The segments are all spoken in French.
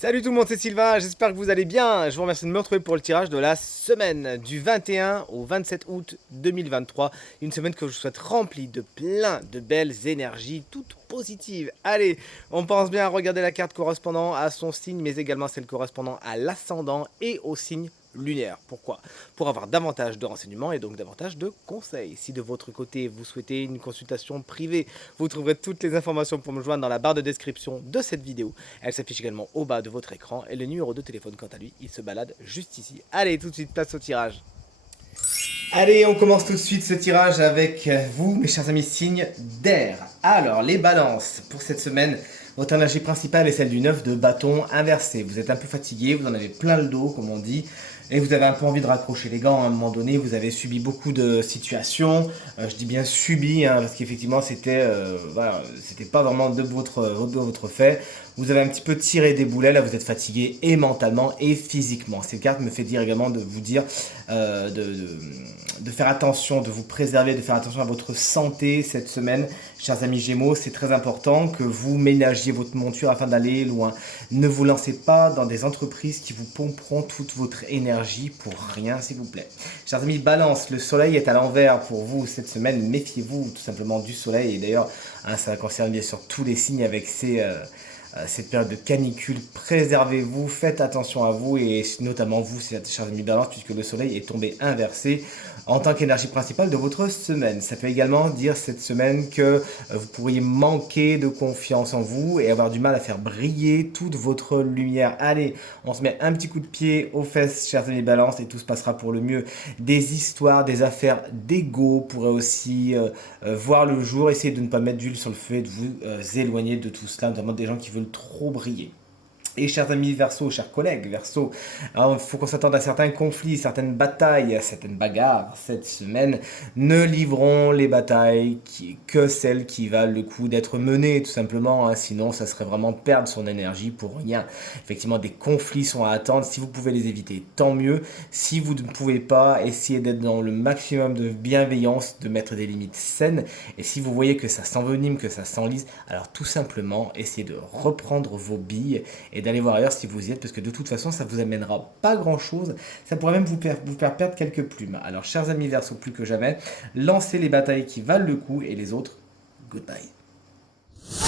Salut tout le monde, c'est Sylvain, j'espère que vous allez bien. Je vous remercie de me retrouver pour le tirage de la semaine du 21 au 27 août 2023. Une semaine que je vous souhaite remplie de plein de belles énergies, toutes positives. Allez, on pense bien à regarder la carte correspondant à son signe, mais également celle correspondant à l'ascendant et au signe lunaire. Pourquoi? Pour avoir davantage de renseignements et donc davantage de conseils. Si de votre côté vous souhaitez une consultation privée, vous trouverez toutes les informations pour me joindre dans la barre de description de cette vidéo. Elle s'affiche également au bas de votre écran et le numéro de téléphone quant à lui, il se balade juste ici. Allez, tout de suite, place au tirage. Allez, on commence tout de suite ce tirage avec vous, mes chers amis, signes d'air. Alors, les balances pour cette semaine, votre énergie principale est celle du 9 de bâton inversé. Vous êtes un peu fatigué, vous en avez plein le dos, comme on dit, et vous avez un peu envie de raccrocher les gants à un moment donné. Vous avez subi beaucoup de situations, je dis bien subi, parce qu'effectivement, voilà, c'était pas vraiment de votre fait. Vous avez un petit peu tiré des boulets, là vous êtes fatigué et mentalement et physiquement. Cette carte me fait dire également de vous dire de faire attention, de vous préserver, de faire attention à votre santé cette semaine. Chers amis Gémeaux, c'est très important que vous ménagiez votre monture afin d'aller loin. Ne vous lancez pas dans des entreprises qui vous pomperont toute votre énergie pour rien, s'il vous plaît. Chers amis Balance, le soleil est à l'envers pour vous cette semaine. Méfiez-vous tout simplement du soleil. Et d'ailleurs, ça concerne bien sûr tous les signes avec cette période de canicule. Préservez-vous, faites attention à vous et notamment vous, chers amis Balance, puisque le soleil est tombé inversé en tant qu'énergie principale de votre semaine. Ça peut également dire cette semaine que vous pourriez manquer de confiance en vous et avoir du mal à faire briller toute votre lumière. Allez, on se met un petit coup de pied aux fesses, chers amis Balance, et tout se passera pour le mieux. Des histoires, des affaires d'ego pourraient aussi voir le jour. Essayez de ne pas mettre d'huile sur le feu et de vous éloigner de tout cela, notamment des gens qui veulent trop briller. Et chers amis Verseau, chers collègues Verseau, il faut qu'on s'attende à certains conflits, certaines batailles, certaines bagarres cette semaine. Ne livrons les batailles que celles qui valent le coup d'être menées, tout simplement. Sinon, ça serait vraiment perdre son énergie pour rien. Effectivement, des conflits sont à attendre. Si vous pouvez les éviter, tant mieux. Si vous ne pouvez pas, essayez d'être dans le maximum de bienveillance, de mettre des limites saines. Et si vous voyez que ça s'envenime, que ça s'enlise, alors tout simplement, essayez de reprendre vos billes et d'aller voir ailleurs si vous y êtes, parce que de toute façon, ça vous amènera pas grand-chose. Ça pourrait même vous faire perdre quelques plumes. Alors, chers amis Verseau, plus que jamais, lancez les batailles qui valent le coup et les autres, goodbye.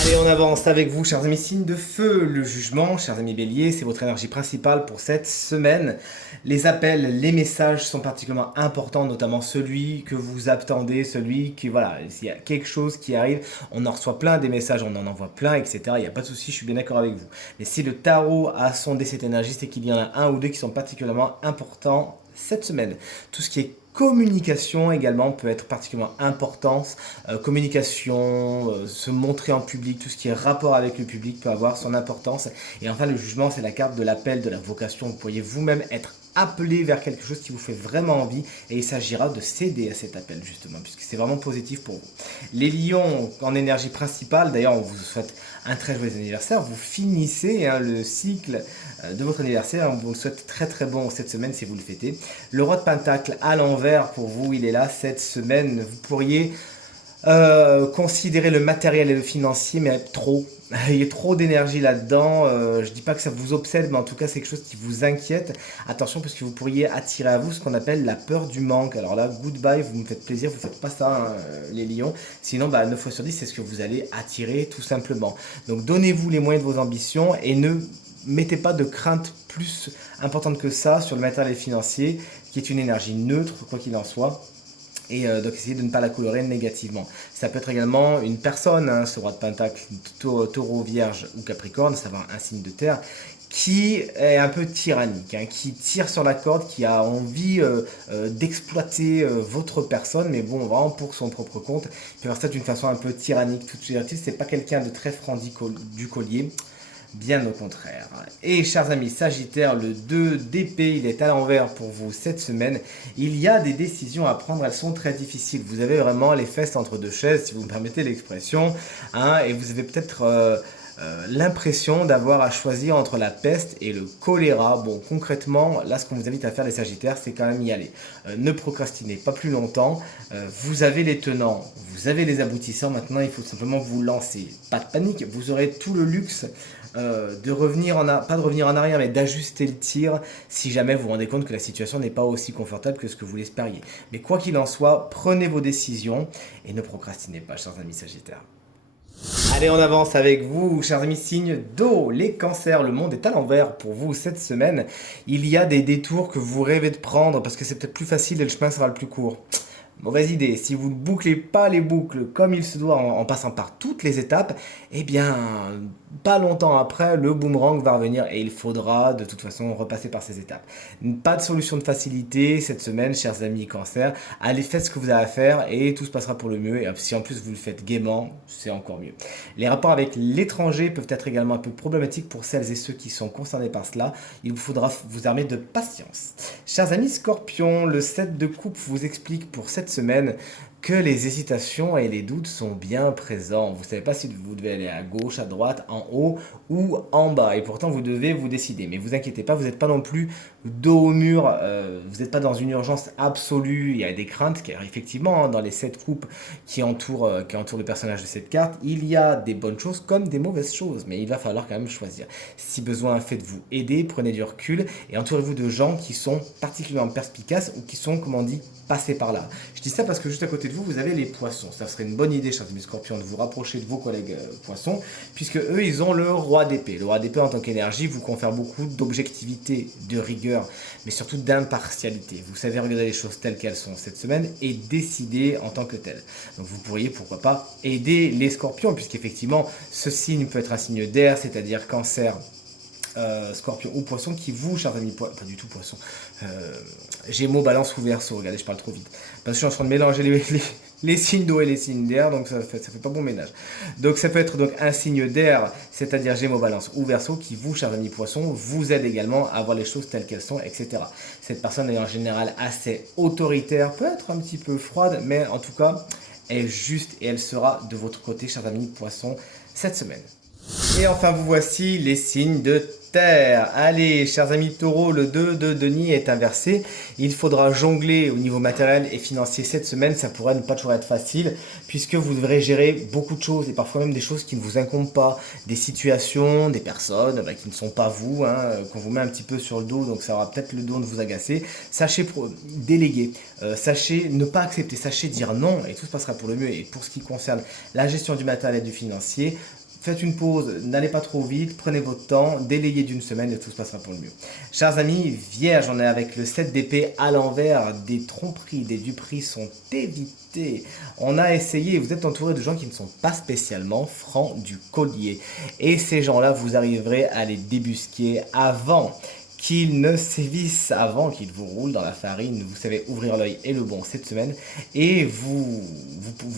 Allez, on avance avec vous, chers amis signes de feu. Le jugement, chers amis béliers, c'est votre énergie principale pour cette semaine. Les appels, les messages sont particulièrement importants, notamment celui que vous attendez, celui qui, voilà, s'il y a quelque chose qui arrive, on en reçoit plein des messages, on en envoie plein, etc. Il n'y a pas de souci, je suis bien d'accord avec vous. Mais si le tarot a sondé cette énergie, c'est qu'il y en a un ou deux qui sont particulièrement importants cette semaine. Tout ce qui est communication également peut être particulièrement importante. Communication, se montrer en public, tout ce qui est rapport avec le public peut avoir son importance. Et enfin, le jugement, c'est la carte de l'appel, de la vocation. Vous pourriez vous-même être appelé vers quelque chose qui vous fait vraiment envie et il s'agira de céder à cet appel justement puisque c'est vraiment positif pour vous. Les lions en énergie principale, d'ailleurs on vous souhaite un très joyeux anniversaire, vous finissez le cycle de votre anniversaire, on vous le souhaite très très bon cette semaine si vous le fêtez. Le roi de Pentacle à l'envers pour vous, il est là cette semaine, vous pourriez considérer le matériel et le financier, mais trop. Il y a trop d'énergie là-dedans. Je dis pas que ça vous obsède, mais en tout cas, c'est quelque chose qui vous inquiète. Attention, parce que vous pourriez attirer à vous ce qu'on appelle la peur du manque. Alors là, goodbye, vous me faites plaisir, vous faites pas ça, les lions. Sinon, 9 fois sur 10, c'est ce que vous allez attirer, tout simplement. Donc, donnez-vous les moyens de vos ambitions et ne mettez pas de crainte plus importante que ça sur le matériel financier, qui est une énergie neutre, quoi qu'il en soit. Et donc essayez de ne pas la colorer négativement. Ça peut être également une personne, ce roi de Pentacle, taureau, vierge ou capricorne, ça va un signe de terre, qui est un peu tyrannique, qui tire sur la corde, qui a envie d'exploiter votre personne, mais bon, vraiment pour son propre compte. Il peut faire ça d'une façon un peu tyrannique. Tout de suite, c'est pas quelqu'un de très franc du collier. Bien au contraire. Et chers amis Sagittaire, le 2 d'épée, il est à l'envers pour vous cette semaine. Il y a des décisions à prendre, elles sont très difficiles. Vous avez vraiment les fesses entre deux chaises, si vous me permettez l'expression. Et vous avez peut-être l'impression d'avoir à choisir entre la peste et le choléra. Bon, concrètement, là, ce qu'on vous invite à faire, les Sagittaires, c'est quand même y aller. Ne procrastinez pas plus longtemps. Vous avez les tenants, vous avez les aboutissants. Maintenant, il faut simplement vous lancer. Pas de panique, vous aurez tout le luxe de revenir pas de revenir en arrière, mais d'ajuster le tir si jamais vous vous rendez compte que la situation n'est pas aussi confortable que ce que vous l'espériez. Mais quoi qu'il en soit, prenez vos décisions et ne procrastinez pas, chers amis Sagittaires. Allez, on avance avec vous, chers amis signes d'eau. Les cancers, le monde est à l'envers pour vous cette semaine. Il y a des détours que vous rêvez de prendre parce que c'est peut-être plus facile et le chemin sera le plus court. Mauvaise idée, si vous ne bouclez pas les boucles comme il se doit en passant par toutes les étapes, eh bien, pas longtemps après, le boomerang va revenir et il faudra de toute façon repasser par ces étapes. Pas de solution de facilité cette semaine, chers amis cancer. Allez, faites ce que vous avez à faire et tout se passera pour le mieux. Et si en plus vous le faites gaiement, c'est encore mieux. Les rapports avec l'étranger peuvent être également un peu problématiques pour celles et ceux qui sont concernés par cela. Il vous faudra vous armer de patience. Chers amis scorpions, le 7 de coupe vous explique pour cette semaine que les hésitations et les doutes sont bien présents. Vous ne savez pas si vous devez aller à gauche, à droite, en haut ou en bas. Et pourtant, vous devez vous décider. Mais vous inquiétez pas, vous n'êtes pas non plus dos au mur. Vous n'êtes pas dans une urgence absolue. Il y a des craintes, car effectivement, dans les 7 coupes qui entourent le personnage de cette carte, il y a des bonnes choses comme des mauvaises choses. Mais il va falloir quand même choisir. Si besoin, faites-vous aider, prenez du recul et entourez-vous de gens qui sont particulièrement perspicaces ou qui sont, comme on dit, passés par là. Je dis ça parce que juste à côté de vous, vous avez les poissons. Ça serait une bonne idée, chers amis scorpions, de vous rapprocher de vos collègues poissons, puisque eux, ils ont le roi d'épée. Le roi d'épée, en tant qu'énergie, vous confère beaucoup d'objectivité, de rigueur, mais surtout d'impartialité. Vous savez regarder les choses telles qu'elles sont cette semaine et décider en tant que telles. Donc vous pourriez, pourquoi pas, aider les scorpions, puisqu'effectivement, ce signe peut être un signe d'air, c'est-à-dire cancer, scorpion ou poisson qui vous, chers amis, pas du tout poisson, Gémeaux, Balance ou Verseau, regardez, je parle trop vite, parce que je suis en train de mélanger les signes d'eau et les signes d'air, donc ça fait pas bon ménage. Donc ça peut être donc un signe d'air, c'est-à-dire Gémeaux, Balance ou Verseau, qui vous, chers amis poissons, vous aide également à voir les choses telles qu'elles sont, etc. Cette personne est en général assez autoritaire, peut être un petit peu froide, mais en tout cas, est juste et elle sera de votre côté, chers amis poissons, cette semaine. Et enfin, vous voici les signes de terre. Allez, chers amis taureaux, le 2 de Denis est inversé. Il faudra jongler au niveau matériel et financier cette semaine. Ça pourrait ne pas toujours être facile, puisque vous devrez gérer beaucoup de choses, et parfois même des choses qui ne vous incombent pas. Des situations, des personnes qui ne sont pas vous, qu'on vous met un petit peu sur le dos, donc ça aura peut-être le don de vous agacer. Sachez déléguer, sachez ne pas accepter, sachez dire non, et tout se passera pour le mieux. Et pour ce qui concerne la gestion du matériel et du financier, faites une pause, n'allez pas trop vite, prenez votre temps, délayez d'une semaine et tout se passera pour le mieux. Chers amis, Vierge, on est avec le 7 d'épée à l'envers, des tromperies, des duperies sont évitées. On a essayé, vous êtes entouré de gens qui ne sont pas spécialement francs du collier. Et ces gens-là, vous arriverez à les débusquer avant qu'ils ne sévissent, avant qu'ils vous roulent dans la farine. Vous savez ouvrir l'œil et le bon cette semaine et vous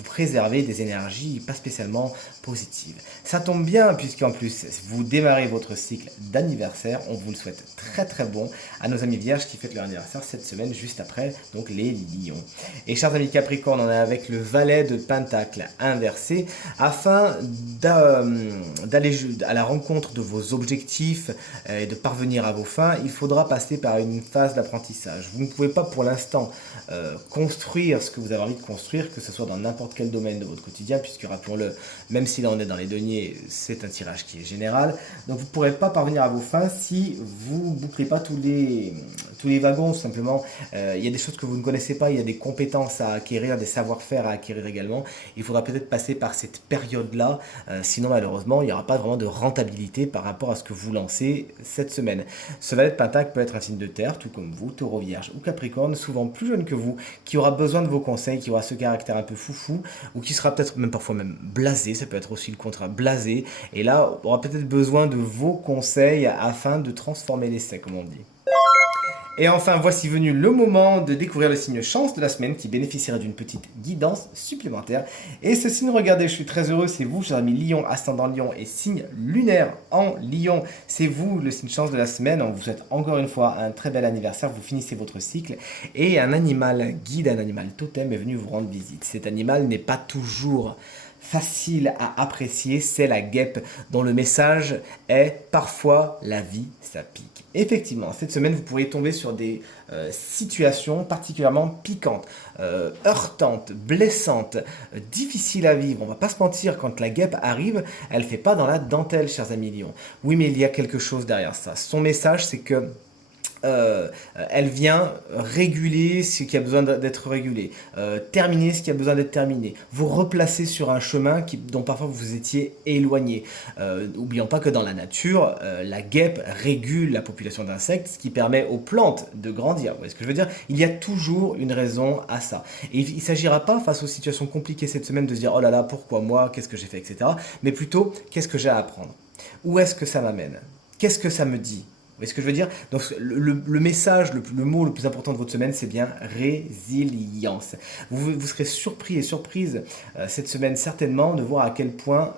préservez des énergies pas spécialement positives. Ça tombe bien puisqu'en plus vous démarrez votre cycle d'anniversaire. On vous le souhaite très très bon à nos amis vierges qui fêtent leur anniversaire cette semaine juste après donc les lions. Et chers amis capricornes, on est avec le valet de pentacle inversé afin d'aller à la rencontre de vos objectifs et de parvenir à vos fins. Il faudra passer par une phase d'apprentissage. Vous ne pouvez pas pour l'instant construire ce que vous avez envie de construire, que ce soit dans n'importe quel domaine de votre quotidien, puisque rappelons-le, même si là on est dans les deniers, c'est un tirage qui est général. Donc vous ne pourrez pas parvenir à vos fins si vous ne bouclez pas tous les wagons, tout simplement. Il y a des choses que vous ne connaissez pas, il y a des compétences à acquérir, des savoir-faire à acquérir également. Il faudra peut-être passer par cette période-là, sinon malheureusement il n'y aura pas vraiment de rentabilité par rapport à ce que vous lancez cette semaine. Ce valet de pentacle peut être un signe de terre, tout comme vous, taureau, vierge ou capricorne, souvent plus jeune que vous, qui aura besoin de vos conseils, qui aura ce caractère un peu foufou, ou qui sera peut-être même parfois même blasé, ça peut être aussi le contraire, blasé, et là aura peut-être besoin de vos conseils afin de transformer l'essai, comme on dit. Et enfin, voici venu le moment de découvrir le signe chance de la semaine qui bénéficiera d'une petite guidance supplémentaire. Et ce signe, regardez, je suis très heureux, c'est vous, chers amis Lion, ascendant Lion et signe lunaire en Lion. C'est vous, le signe chance de la semaine. On vous souhaite encore une fois un très bel anniversaire, vous finissez votre cycle. Et un animal guide, un animal totem est venu vous rendre visite. Cet animal n'est pas toujours facile à apprécier, c'est la guêpe dont le message est parfois la vie, ça pique. Effectivement, cette semaine, vous pourriez tomber sur des situations particulièrement piquantes, heurtantes, blessantes, difficiles à vivre. On va pas se mentir, quand la guêpe arrive, elle fait pas dans la dentelle, chers amis lions. Oui, mais il y a quelque chose derrière ça. Son message, c'est que elle vient réguler ce qui a besoin d'être régulé, terminer ce qui a besoin d'être terminé, vous replacer sur un chemin dont parfois vous étiez éloigné. N'oublions pas que dans la nature, la guêpe régule la population d'insectes, ce qui permet aux plantes de grandir. Vous voyez ce que je veux dire? Il y a toujours une raison à ça. Et il ne s'agira pas, face aux situations compliquées cette semaine, de se dire oh là là, pourquoi moi, qu'est-ce que j'ai fait, etc. Mais plutôt, qu'est-ce que j'ai à apprendre? Où est-ce que ça m'amène? Qu'est-ce que ça me dit? Vous voyez ce que je veux dire? Donc le message, le mot le plus important de votre semaine, c'est bien résilience. Vous serez surpris et surprise cette semaine certainement de voir à quel point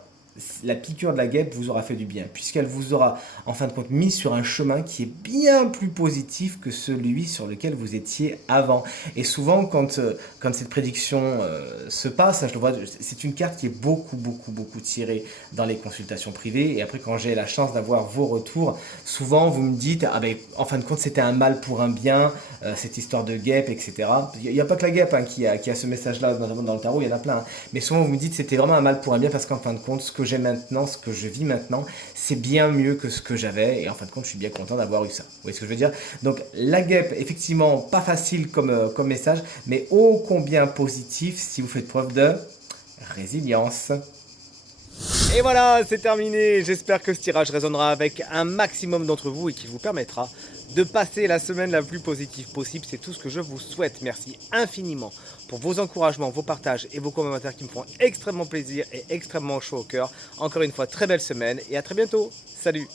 la piqûre de la guêpe vous aura fait du bien, puisqu'elle vous aura en fin de compte mis sur un chemin qui est bien plus positif que celui sur lequel vous étiez avant. Et souvent quand cette prédiction se passe, je le vois, c'est une carte qui est beaucoup tirée dans les consultations privées, et après quand j'ai la chance d'avoir vos retours, souvent vous me dites ah ben en fin de compte c'était un mal pour un bien, cette histoire de guêpe, etc. Il n'y a pas que la guêpe qui a ce message là dans le tarot, il y en a plein, hein. Mais souvent vous me dites c'était vraiment un mal pour un bien, parce qu'en fin de compte ce que j'ai maintenant, ce que je vis maintenant, c'est bien mieux que ce que j'avais, et en fin de compte je suis bien content d'avoir eu ça. Vous voyez ce que je veux dire? Donc la guêpe, effectivement pas facile comme message, mais ô combien positif si vous faites preuve de résilience. Et voilà, c'est terminé. J'espère que ce tirage résonnera avec un maximum d'entre vous et qu'il vous permettra de passer la semaine la plus positive possible. C'est tout ce que je vous souhaite. Merci infiniment pour vos encouragements, vos partages et vos commentaires qui me font extrêmement plaisir et extrêmement chaud au cœur. Encore une fois, très belle semaine et à très bientôt. Salut!